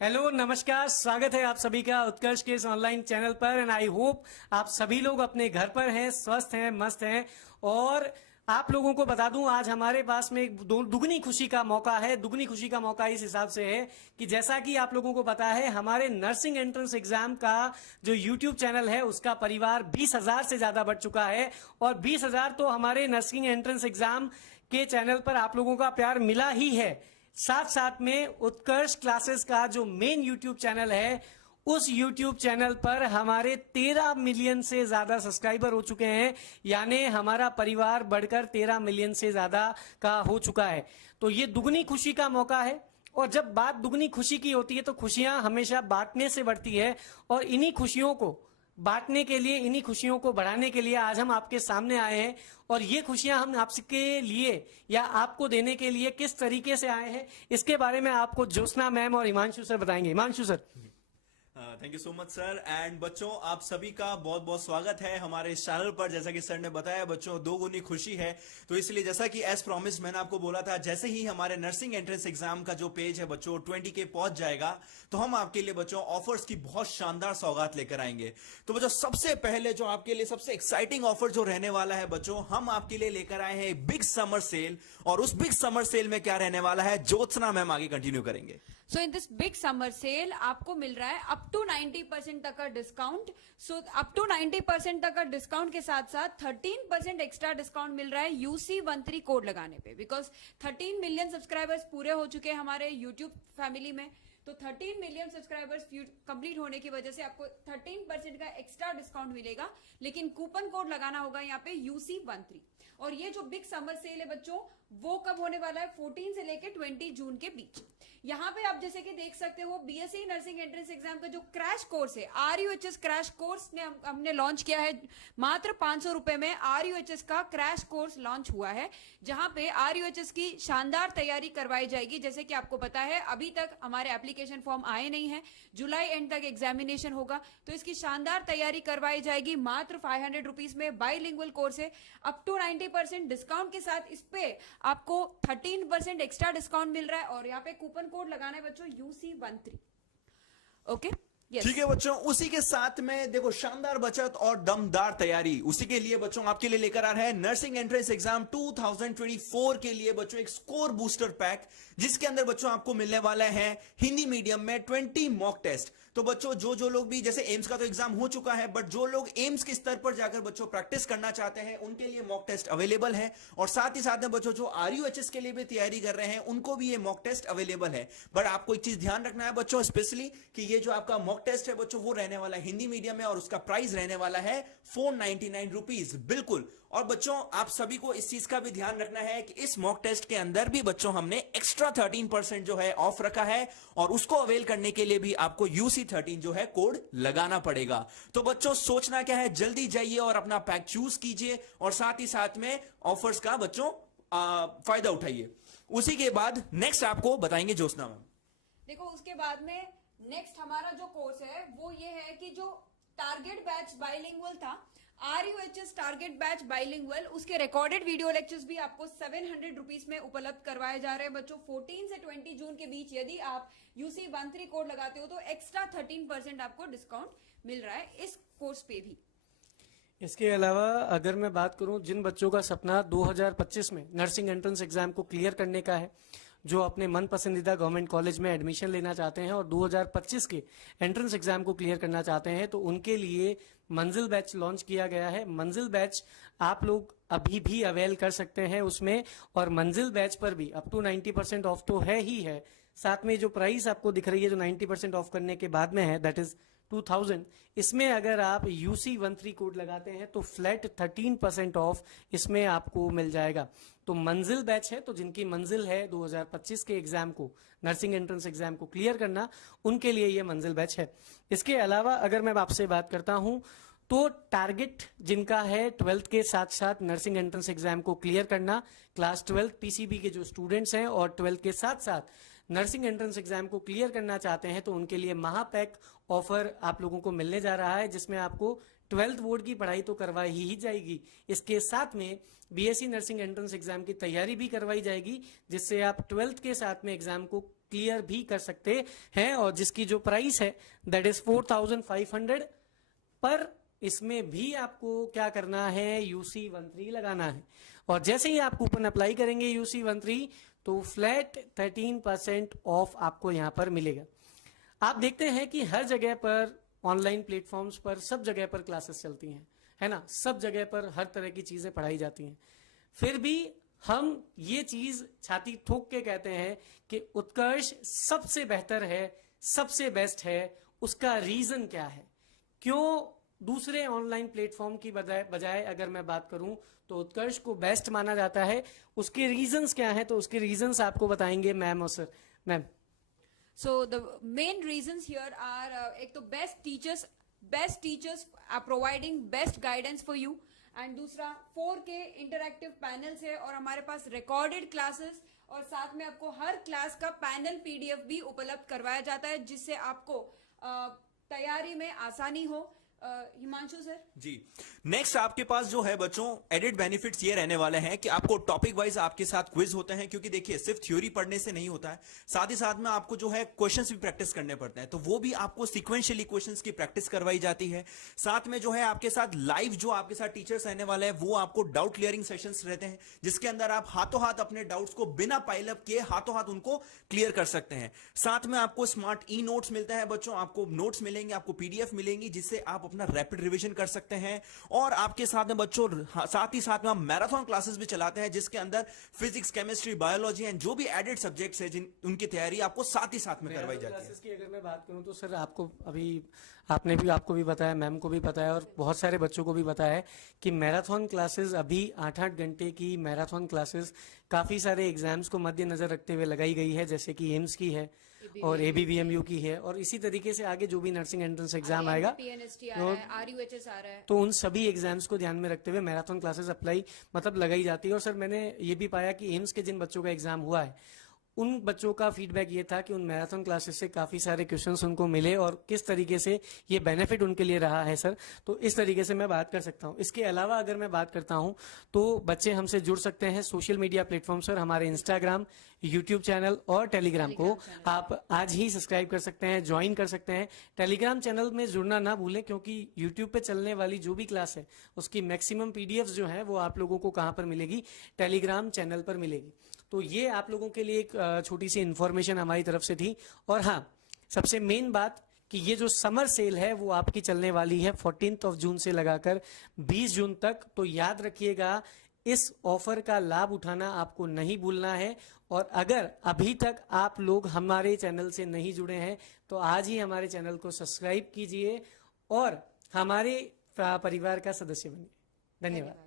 Hello, नमस्कार। स्वागत है आप सभी का उत्कर्ष के इस ऑनलाइन चैनल पर। एंड आई होप आप सभी लोग अपने घर पर हैं, स्वस्थ हैं, मस्त हैं। और आप लोगों को बता दूं, आज हमारे पास में एक दुगनी खुशी का मौका है। दुगनी खुशी का मौका इस हिसाब से है कि जैसा कि आप लोगों को पता है, हमारे नर्सिंग एंट्रेंस एग्जाम का जो यूट्यूब चैनल है उसका परिवार 20,000 से ज्यादा बढ़ चुका है। और 20,000 तो हमारे नर्सिंग एंट्रेंस एग्जाम के चैनल पर आप लोगों का प्यार मिला ही है। साथ साथ में उत्कर्ष क्लासेस का जो मेन यूट्यूब चैनल है, उस यूट्यूब चैनल पर हमारे 13 मिलियन से ज्यादा सब्सक्राइबर हो चुके हैं। यानी हमारा परिवार बढ़कर 13 मिलियन से ज्यादा का हो चुका है। तो ये दुगनी खुशी का मौका है। और जब बात दुगनी खुशी की होती है तो खुशियां हमेशा बांटने से बढ़ती है। और इन्हीं खुशियों को बांटने के लिए, इन्हीं खुशियों को बढ़ाने के लिए आज हम आपके सामने आए हैं। और ये खुशियां हम आपके लिए या आपको देने के लिए किस तरीके से आए हैं, इसके बारे में आपको ज्योत्सना मैम और हिमांशु सर बताएंगे। Himanshu sir. Thank you so much sir. And बच्चों, आप सभी का बहुत बहुत स्वागत है हमारे इस चैनल पर। जैसा कि सर ने बताया बच्चों, दो गुनी खुशी है। तो इसलिए जैसा कि एज प्रॉमिस मैंने आपको बोला था, जैसे ही हमारे नर्सिंग एंट्रेंस एग्जाम का जो पेज है बच्चों 20K पहुंच जाएगा, तो हम आपके लिए बच्चों ऑफर्स की बहुत शानदार सौगात लेकर आएंगे। तो बच्चों, सबसे पहले जो आपके लिए सबसे एक्साइटिंग ऑफर जो रहने वाला है बच्चों, हम आपके लिए लेकर आए हैं एक बिग समर सेल। और उस बिग समर सेल में क्या रहने वाला है, ज्योत्सना मैम आगे कंटिन्यू करेंगे। So in this big summer sale आपको मिल रहा है अप टू 90% तक का डिस्काउंट। सो अप टू 90% तक का डिस्काउंट के साथ साथ 13% एक्स्ट्रा डिस्काउंट मिल रहा है UC13 कोड लगाने पे। बिकॉज 13 मिलियन सब्सक्राइबर्स पूरे हो चुके हैं हमारे यूट्यूब फैमिली में। तो 13 मिलियन सब्सक्राइबर्स कंप्लीट होने की वजह से आपको 13% का एक्स्ट्रा डिस्काउंट मिलेगा। लेकिन कूपन कोड लगाना होगा यहाँ पे UC13। और ये जो बिग समर सेल है बच्चों, वो कब होने वाला है, 14 से लेकर 20 जून के बीच। यहाँ पे आप जैसे कि देख सकते हो, BSc नर्सिंग एंट्रेंस एग्जाम का जो क्रैश कोर्स है, RUHS क्रैश कोर्स ने हमने लॉन्च किया है। मात्र 500 रुपए में RUHS का क्रैश कोर्स लॉन्च हुआ है, जहां पे RUHS की शानदार तैयारी करवाई जाएगी। जैसे कि आपको पता है, अभी तक हमारे एप्लीकेशन फॉर्म आए नहीं है, जुलाई एंड तक एग्जामिनेशन होगा, तो इसकी शानदार तैयारी करवाई जाएगी। मात्र 500 रुपीज में बाइलिंगुअल कोर्स है। अप टू 90% डिस्काउंट के साथ इस पे आपको 13% एक्स्ट्रा डिस्काउंट मिल रहा है। और यहाँ पे कूपन कोड लगाना है बच्चों UC13। ओके, ठीक है बच्चों, उसी के साथ में देखो शानदार बचत और दमदार तैयारी, उसी के लिए बच्चों आपके लिए लेकर आ रहे हैं नर्सिंग एंट्रेंस एग्जाम 2024 के लिए बच्चों एक स्कोर बूस्टर पैक, जिसके अंदर बच्चों आपको मिलने वाला है हिंदी मीडियम में 20 मॉक टेस्ट। तो बच्चों जो लोग भी, जैसे एम्स का तो एग्जाम हो चुका है, बट जो लोग एम्स के स्तर पर जाकर बच्चों प्रैक्टिस करना चाहते हैं, उनके लिए मॉक टेस्ट अवेलेबल है। और साथ ही साथ में बच्चों जो RUHS के लिए भी तैयारी कर रहे हैं, उनको भी ये मॉक टेस्ट अवेलेबल है। बट आपको एक चीज ध्यान रखना है बच्चों, स्पेशली कि ये जो आपका मॉक टेस्ट है बच्चों, वो रहने वाला है हिंदी मीडियम में और उसका प्राइस रहने वाला है 499 रुपीज। बिल्कुल। और बच्चों, आप सभी को इस चीज का भी ध्यान रखना है कि इस मॉक टेस्ट के अंदर भी बच्चों हमने एक्स्ट्रा 13% जो है ऑफ रखा है, और उसको अवेल करने के लिए भी आपको UC13 जो है कोड लगाना पड़ेगा। तो बच्चों, सोचना क्या है, जल्दी जाइए और अपना पैक चूज कीजिए, और साथ ही साथ में ऑफर्स का बच्चों फायदा उठाइए। उसी के बाद नेक्स्ट आपको बताएंगे ज्योत्सना मैम। देखो, उसके बाद में नेक्स्ट हमारा जो कोर्स है वो ये है कि जो टारगेट बैच बाइलिंगुअल था, RUHS टारगेट बैच बाइलिंगुअल, उसके रिकॉर्डेड वीडियो लेक्चर्स भी आपको 700 रुपीज में उपलब्ध करवाए जा रहे हैं बच्चों। 14 से 20 जून के बीच यदि आप UC13 कोड लगाते हो तो एक्स्ट्रा 13% आपको डिस्काउंट मिल रहा है इस कोर्स पे भी। इसके अलावा अगर मैं बात करूं, जिन बच्चों का सपना 2025 में नर्सिंग एंट्रेंस एग्जाम को क्लियर करने का है, जो अपने मन पसंदीदा गवर्नमेंट कॉलेज में एडमिशन लेना चाहते हैं और 2025 के एंट्रेंस एग्जाम को क्लियर करना चाहते हैं, तो उनके लिए मंजिल बैच लॉन्च किया गया है। मंजिल बैच आप लोग अभी भी अवेल कर सकते हैं उसमें। और मंजिल बैच पर भी अप टू 90% ऑफ तो है ही है, साथ में जो प्राइस आपको दिख रही है जो 90% ऑफ करने के बाद में है, दैट इज 2000। इसमें अगर आप UC13 कोड लगाते हैं तो फ्लैट 13% ऑफ इसमें आपको मिल जाएगा। तो मंजिल बैच है, तो जिनकी मंजिल है 2025 के एग्जाम को, नर्सिंग एंट्रेंस एग्जाम को क्लियर करना, उनके लिए ये मंजिल बैच है। इसके अलावा अगर मैं आपसे बात करता हूं, तो टारगेट जिनका है 12th के साथ साथ नर्सिंग एंट्रेंस एग्जाम को क्लियर करना, क्लास 12 PCB के जो स्टूडेंट्स हैं और 12th के साथ साथ नर्सिंग एंट्रेंस एग्जाम को क्लियर करना चाहते हैं, तो उनके लिए महापैक ऑफर आप लोगों को मिलने जा रहा है, जिसमें आपको ट्वेल्थ बोर्ड की पढ़ाई तो करवाई ही जाएगी, इसके साथ में बीएससी नर्सिंग एंट्रेंस एग्जाम की तैयारी भी करवाई जाएगी, जिससे आप ट्वेल्थ के साथ में एग्जाम को क्लियर भी कर सकते हैं। और जिसकी जो प्राइस है दैट इज 4500, पर इसमें भी आपको क्या करना है, UC13 लगाना है। और जैसे ही आप कूपन अप्लाई करेंगे UC13 तो फ्लैट 13% ऑफ आपको यहां पर मिलेगा। आप देखते हैं कि हर जगह पर ऑनलाइन प्लेटफॉर्म्स पर सब जगह पर क्लासेस चलती हैं, है ना, सब जगह पर हर तरह की चीजें पढ़ाई जाती हैं। फिर भी हम ये चीज छाती ठोक के कहते हैं कि उत्कर्ष सबसे बेहतर है, सबसे बेस्ट है। उसका रीजन क्या है, क्यों दूसरे ऑनलाइन प्लेटफॉर्म की बजाय अगर मैं बात करूं तो उत्कर्ष को बेस्ट माना जाता है, उसके रीजंस क्या हैं, तो उसके रीजंस आपको बताएंगे मैम और sir. Ma'am, So the main reasons here are एक तो best teachers are providing best guidance for you, and दूसरा 4K interactive panels है, और हमारे पास recorded classes, और साथ में आपको हर क्लास का पैनल PDF भी उपलब्ध करवाया जाता है, जिससे आपको तैयारी में आसानी हो। हिमांशु सर जी, नेक्स्ट आपके पास जो है बच्चों एडेड बेनिफिट्स ये रहने वाले हैं कि आपको टॉपिक वाइज आपके साथ क्विज होते हैं, क्योंकि देखिए सिर्फ थ्योरी पढ़ने से नहीं होता है, साथ ही साथ में आपको जो है क्वेश्चंस भी प्रैक्टिस करने पड़ते हैं, तो वो भी आपको सीक्वेंशियली क्वेश्चंस की प्रैक्टिस करवाई जाती है। साथ में जो है आपके साथ लाइव जो आपके साथ टीचर्स रहने वाले हैं, वो आपको डाउट क्लियरिंग सेशंस रहते हैं, जिसके अंदर आप हाथों हाथ अपने डाउट्स को बिना पाइलअप किए हाथों हाथ उनको क्लियर कर सकते हैं। साथ में आपको स्मार्ट ई नोट्स मिलते हैं बच्चों, आपको नोट्स मिलेंगे, आपको PDF मिलेंगी, जिससे आप अपना रैपिड रिवीजन कर सकते हैं। और आपके साथ में बच्चों साथ ही साथ में हम मैराथन क्लासेस भी चलाते हैं, जिसके अंदर फिजिक्स, केमिस्ट्री, बायोलॉजी एंड जो भी एडेड सब्जेक्ट्स है उनकी तैयारी आपको साथ ही साथ में करवाई जाती है। क्लासेस की अगर मैं बात करूं तो सर आपको अभी आपको भी बताया, मैम को भी बताया, और बहुत सारे बच्चों को भी बताया है कि मैराथन क्लासेस अभी 8-8 घंटे की मैराथन क्लासेस काफी सारे एग्जाम्स को मद्देनजर रखते हुए लगाई गई है, जैसे कि एम्स की है और ABBMU की है, और इसी तरीके से आगे जो भी नर्सिंग एंट्रेंस एग्जाम आएगा PNST आ रहा है, RUHS आ रहा है, तो उन सभी एग्जाम्स को ध्यान में रखते हुए मैराथन क्लासेस लगाई जाती है। और सर मैंने ये भी पाया कि एम्स के जिन बच्चों का एग्जाम हुआ है उन बच्चों का फीडबैक ये था कि उन मैराथन क्लासेस से काफी सारे क्वेश्चंस उनको मिले, और किस तरीके से ये बेनिफिट उनके लिए रहा है सर, तो इस तरीके से मैं बात कर सकता हूँ। इसके अलावा अगर मैं बात करता हूँ तो बच्चे हमसे जुड़ सकते हैं सोशल मीडिया प्लेटफॉर्म सर, हमारे इंस्टाग्राम, यूट्यूब चैनल और टेलीग्राम को आप आज ही सब्सक्राइब कर सकते हैं, ज्वाइन कर सकते हैं। टेलीग्राम चैनल में जुड़ना ना भूलें, क्योंकि यूट्यूब पे चलने वाली जो भी क्लास है उसकी मैक्सिमम PDFs जो है वो आप लोगों को कहाँ पर मिलेगी, टेलीग्राम चैनल पर मिलेगी। तो ये आप लोगों के लिए एक छोटी सी इंफॉर्मेशन हमारी तरफ से थी। और हाँ, सबसे मेन बात कि ये जो समर सेल है वो आपकी चलने वाली है 14 जून से लगाकर 20 जून तक। तो याद रखिएगा, इस ऑफर का लाभ उठाना आपको नहीं भूलना है। और अगर अभी तक आप लोग हमारे चैनल से नहीं जुड़े हैं तो आज ही हमारे चैनल को सब्सक्राइब कीजिए और हमारे परिवार का सदस्य बनिए। धन्यवाद।